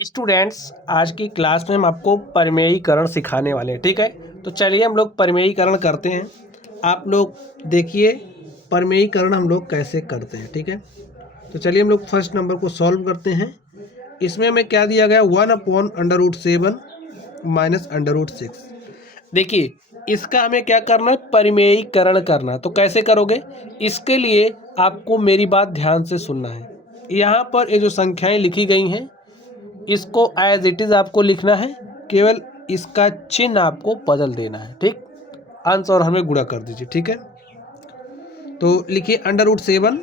Students, आज की class में हम आपको परिमेयीकरण सिखाने वाले हैं। ठीक है, तो चलिए हम लोग परिमेयीकरण करते हैं। आप लोग देखिए परिमेयीकरण हम लोग कैसे करते हैं। ठीक है, तो चलिए हम लोग फर्स्ट नंबर को सॉल्व करते हैं। इसमें हमें क्या दिया गया, 1/√7 माइनस √6। देखिए इसका हमें क्या करना है, परिमेयीकरण करना है। तो कैसे करोगे, इसके लिए आपको मेरी बात ध्यान से सुनना है। यहाँ पर ये जो संख्याएं लिखी गई हैं इसको एज इट इज़ आपको लिखना है, केवल इसका चिन्ह आपको बदल देना है। ठीक, अंश और हमें गुणा कर दीजिए। ठीक है, तो लिखिए √7,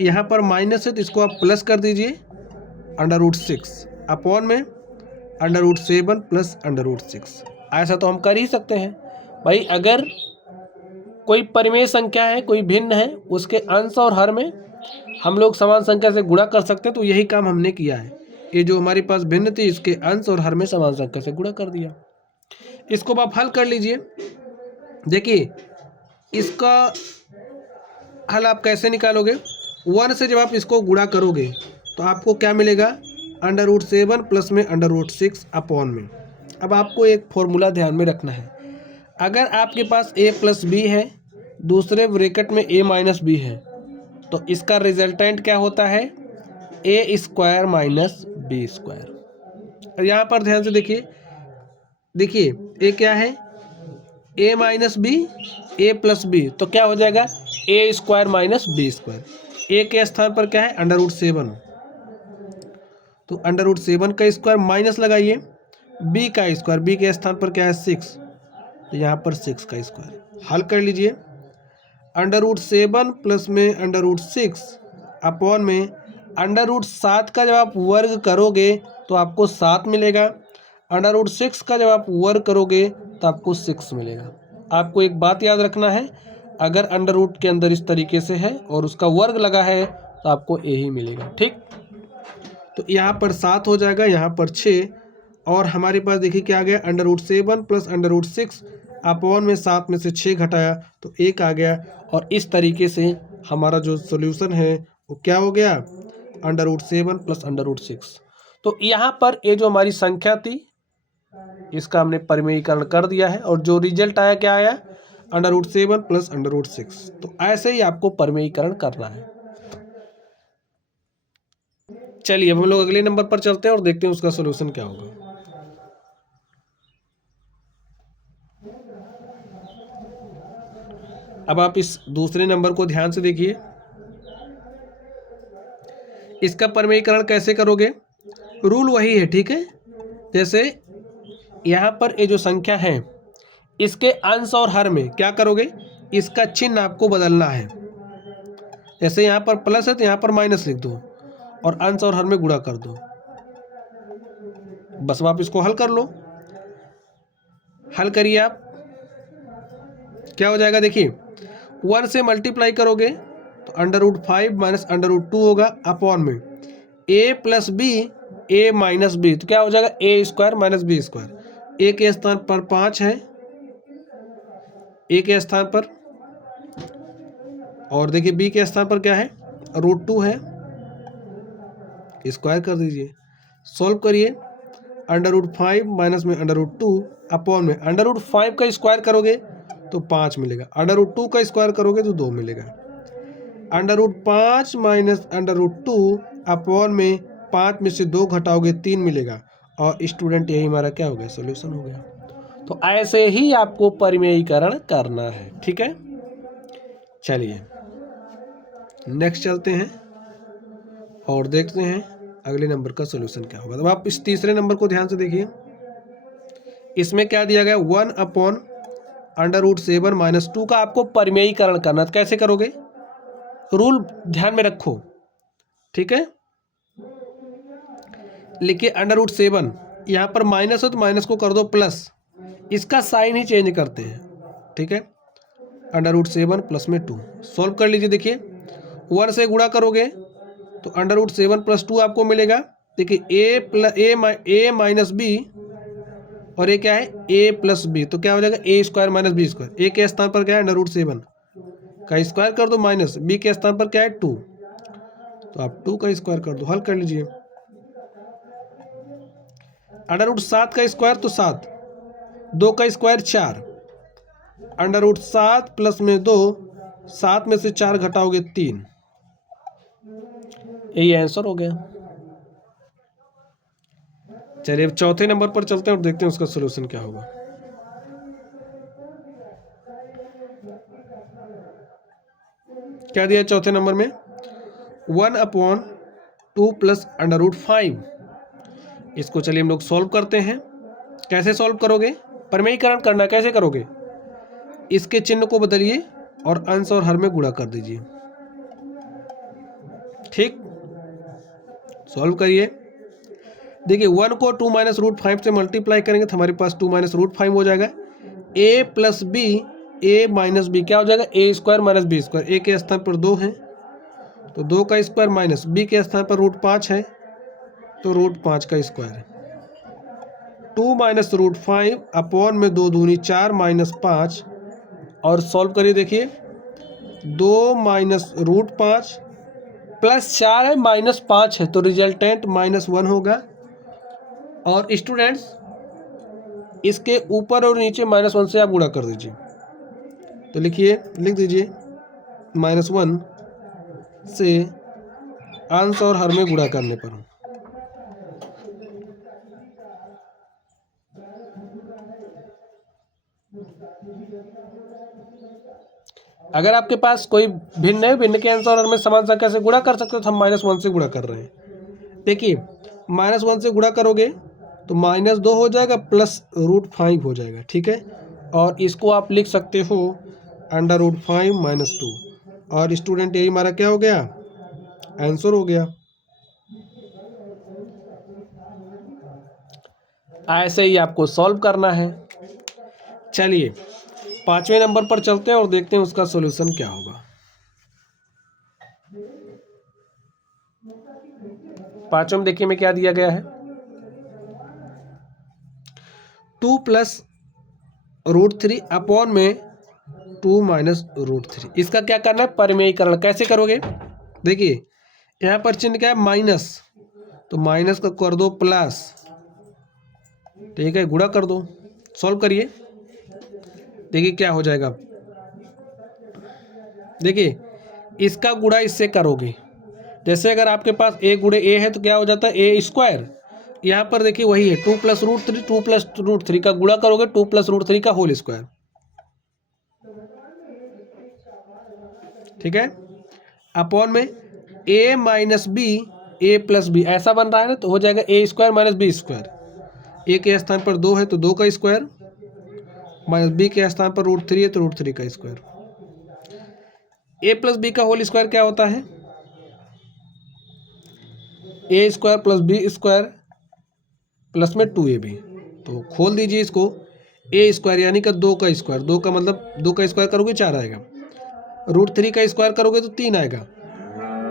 यहाँ पर माइनस है तो इसको आप प्लस कर दीजिए, √6 अपॉन में √7 प्लस √6। ऐसा तो हम कर ही सकते हैं भाई। अगर कोई परिमेय संख्या है, कोई भिन्न है, उसके अंश और हर में हम लोग समान संख्या से गुणा कर सकते हैं। तो यही काम हमने किया है। ये जो हमारे पास भिन्न थी, इसके अंश और हर में समान संख्या से गुणा कर दिया। इसको आप हल कर लीजिए। देखिए इसका हल आप कैसे निकालोगे, 1 से जब आप इसको गुणा करोगे तो आपको क्या मिलेगा, √7 प्लस में √6 अपॉन में। अब आपको एक फॉर्मूला ध्यान में रखना है। अगर आपके पास a प्लस बी है, दूसरे ब्रैकेट में a माइनस बी है, तो इसका रिजल्टेंट क्या होता है, a² माइनस b²। और यहाँ पर ध्यान से देखिए a क्या है, a minus B, a plus B, तो क्या हो जाएगा a² माइनस b²। a के स्थान पर क्या है, √7, तो √7 का स्क्वायर माइनस लगाइए b का स्क्वायर, b के स्थान पर क्या है 6, तो यहाँ पर 6 का स्क्वायर। हल कर लीजिए, √7 प्लस में √6 अपॉन में √7 का जब आप वर्ग करोगे तो आपको 7 मिलेगा, √6 का जब आप वर्ग करोगे तो आपको 6 मिलेगा। आपको एक बात याद रखना है, अगर अंडर रूट के अंदर इस तरीके से है और उसका वर्ग लगा है तो आपको यही मिलेगा। ठीक, तो यहाँ पर 7 हो जाएगा, यहाँ पर 6, और हमारे पास देखिए क्या आ गया, √7 प्लस √6 अपॉन में 7 में से 6 घटाया तो 1 आ गया। और इस तरीके से हमारा जो सोल्यूशन है वो क्या हो गया, √7 प्लस √6। तो यहाँ पर ये जो हमारी संख्या थी इसका हमने परिमेयीकरण कर दिया है, और जो रिजल्ट आया क्या आया, √7 प्लस √6। तो ऐसे ही आपको परिमेयीकरण करना है। चलिए अब हम लोग अगले नंबर पर चलते हैं और देखते हैं उसका सलूशन क्या होगा। अब आप इस दूसरे नंबर को ध्यान से देखिए। इसका परिमेयीकरण कैसे करोगे, रूल वही है। ठीक है, जैसे यहाँ पर ये जो संख्या है इसके अंश और हर में क्या करोगे, इसका चिन्ह आपको बदलना है। जैसे यहाँ पर प्लस है तो यहाँ पर माइनस लिख दो और अंश और हर में गुणा कर दो। बस आप इसको हल कर लो। हल करिए आप, क्या हो जाएगा, देखिए 1 से मल्टीप्लाई करोगे तो √5 माइनस √2 होगा अपॉन में a plus B, a minus B, तो क्या हो जाएगा a² माइनस b²। a के स्थान पर 5 है, a के स्थान पर, और देखिए b के स्थान पर क्या है, √2 है, स्क्वायर कर दीजिए। सॉल्व करिए, √5 माइनस में √2 अपॉन में √5 का स्क्वायर करोगे तो 5 मिलेगा, √2 का स्क्वायर करोगे तो 2 मिलेगा। √5 माइनस √2 अपॉन में 5 में से 2 घटाओगे 3 मिलेगा। और स्टूडेंट यही हमारा क्या हो गया, सॉल्यूशन हो गया। तो ऐसे ही आपको परिमेयीकरण करना है। ठीक है, चलिए नेक्स्ट चलते हैं और देखते हैं अगले नंबर का सॉल्यूशन क्या होगा। तो आप इस तीसरे नंबर को ध्यान से देखिए। इसमें क्या दिया गया, 1/√7 माइनस 2 का आपको परिमेयीकरण करना। तो कैसे करोगे, रूल ध्यान में रखो। ठीक है, लिखिए √7, यहाँ पर माइनस है तो माइनस को कर दो प्लस, इसका साइन ही चेंज करते हैं। ठीक है, √7 प्लस में 2, सॉल्व कर लीजिए। देखिए 1 से गुणा करोगे तो √7 प्लस 2 आपको मिलेगा। देखिए a माइनस बी, और ये क्या है a प्लस बी, तो क्या हो जाएगा a² माइनस b²। a के स्थान पर क्या है, √7 का स्क्वायर कर दो, माइनस b के स्थान पर क्या है 2, तो आप 2 का स्क्वायर कर दो। हल कर लीजिए, अंडर रूट 7 का स्क्वायर तो 7, 2 का स्क्वायर 4, अंडर रूट 7 प्लस में 2, 7 में से 4 घटाओगे 3, यही आंसर हो गया। चलिए अब चौथे नंबर पर चलते हैं और देखते हैं उसका सलूशन क्या होगा। क्या दिया चौथे नंबर में? 1/2 प्लस अंडर रूट 5। इसको चलिए हम लोग सॉल्व करते हैं। कैसे सॉल्व करोगे? परिमेयीकरण करना, कैसे करोगे? इसके चिन्ह को बदलिए और अंश और हर में गुणा कर दीजिए। ठीक, सॉल्व करिए। देखिए 1 को 2 माइनस रूट 5 से मल्टीप्लाई करेंगे तो हमारे पास 2 माइनस रूट 5 हो जाएगा। a plus B, a minus B क्या हो जाएगा? a square minus B square. a के स्थान पर 2 है तो 2 का स्क्वायर माइनस b के स्थान पर रूट 5 है तो रूट 5 का स्क्वायर। 2 माइनस रूट 5 अपॉन में 2 दूनी 4 माइनस 5 और सॉल्व करिए। देखिए 2 माइनस रूट 5 प्लस 4 है माइनस 5 है तो रिजल्टेंट -1 होगा। और स्टूडेंट्स इसके ऊपर और नीचे -1 से आप गुणा कर दीजिए। तो लिखिए, लिख दीजिए -1 से अंश और हर में गुणा करने पर। अगर आपके पास कोई भिन्न है, भिन्न के अंश और हर में समान संख्या से गुणा कर सकते हो तो हम -1 से गुणा कर रहे हैं। देखिए -1 से गुणा करोगे तो -2 हो जाएगा प्लस रूट 5 हो जाएगा। ठीक है, और इसको आप लिख सकते हो अंडर रूट 5 माइनस 2। और स्टूडेंट यही हमारा क्या हो गया? आंसर हो गया। ऐसे ही आपको सॉल्व करना है। चलिए 5वें नंबर पर चलते हैं और देखते हैं उसका सॉल्यूशन क्या होगा। 5वें में देखिए में क्या दिया गया है? 2 प्लस रूट 3 अपॉन में 2 माइनस रूट 3। इसका क्या करना है? परिमेयीकरण। कैसे करोगे? देखिए यहाँ पर चिन्ह क्या है? माइनस, तो माइनस का कर दो प्लस। ठीक है, गुणा कर दो। सॉल्व करिए, देखिए क्या हो जाएगा। देखिए इसका गुणा इससे करोगे। जैसे अगर आपके पास a गुणे a है तो क्या हो जाता है? a square. यहाँ पर देखिए वही है 2 प्लस रूट 3, 2 प्लस रूट 3 का गुणा करोगे 2 प्लस रूट 3 का होल स्क्वायर। ठीक है, अपॉन में a minus B, a plus B ऐसा बन रहा है ना, तो हो जाएगा a square minus B square. a के स्थान पर 2 है तो 2 का स्क्वायर माइनस b के स्थान पर रूट 3 है तो रूट 3 का स्क्वायर। a प्लस बी का होल स्क्वायर क्या होता है? a square plus B square plus में 2ab। तो खोल दीजिए इसको। a स्क्वायर यानी कि 2 का स्क्वायर, 2 का मतलब 2 का स्क्वायर करोगे 4 आएगा, रूट 3 का स्क्वायर करोगे तो 3 आएगा।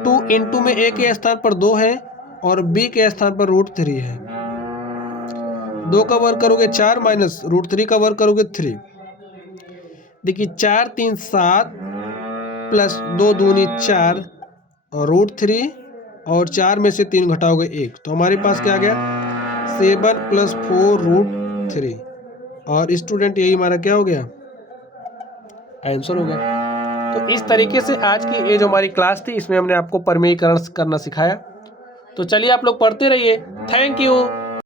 2 इंटू में a के स्थान पर 2 है और b के स्थान पर रूट 3 है। 2 का वर्ग करोगे 4 माइनस रूट 3 का वर्ग करोगे 3। देखिए 4 3 7 प्लस 2 दूनी 4 और रूट 3 और 4 में से 3 घटाओगे 1 तो हमारे पास क्या आ गया? 7 प्लस 4 रूट 3। और स्टूडेंट यही हमारा क्या हो गया? आंसर होगा। तो इस तरीके से आज की ये जो हमारी क्लास थी इसमें हमने आपको परिमेयीकरण करना सिखाया। तो चलिए आप लोग पढ़ते रहिए। Thank you.